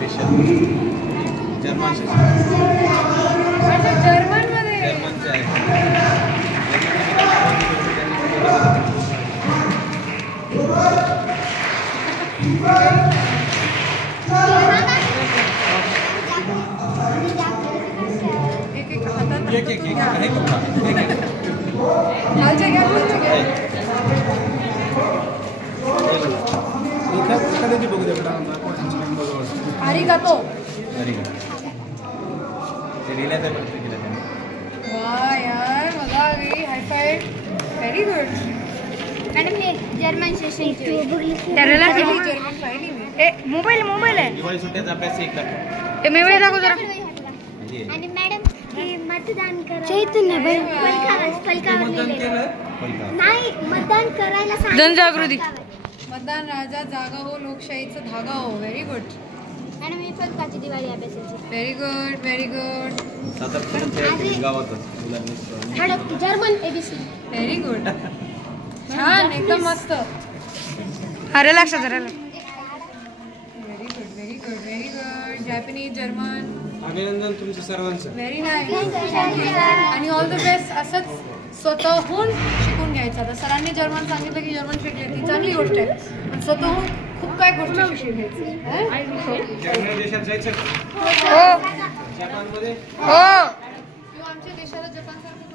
Special German जर्मनचे आहे arigato. वाह यार मजा आ गई. हाई फाइव. Very good. मॅडम हे जर्मन सेशन जर्मन पाहिली मी. ए मोबाईल आहे. दिवाळी सुट्ट्याचा अभ्यास एक कर. ए मेवळे दाखव जरा. आणि मॅडम हे मतदान करा चैतन्य फलकावर नाही मतदान करायला जनजागृती. मतदान राजा जागा हो लोकशाहीचा धागा हो. Very good. मॅडम ही फलकाची दिवाळी अभ्यासाची. Very good very good. German ABC. Very good. छान एकदम मस्त. अरे लक्षात राहिलं. Very good very good very good. Japanese German. अभिनंदन तुमचं सर्वांचं. Very nice. आणि ऑल द बेस्ट. असंच स्वतःहून शिकून घ्यायचं. आता सरांनी जर्मन सांगितलं की जर्मन शिकले ती चांगली गोष्ट आहे पण स्वतःहून खूप काय गोष्टी शिकून घ्यायचं. जर्मनी देशात जायचं हो जपानमध्ये हो. आमच्या देशाला जपान सारखं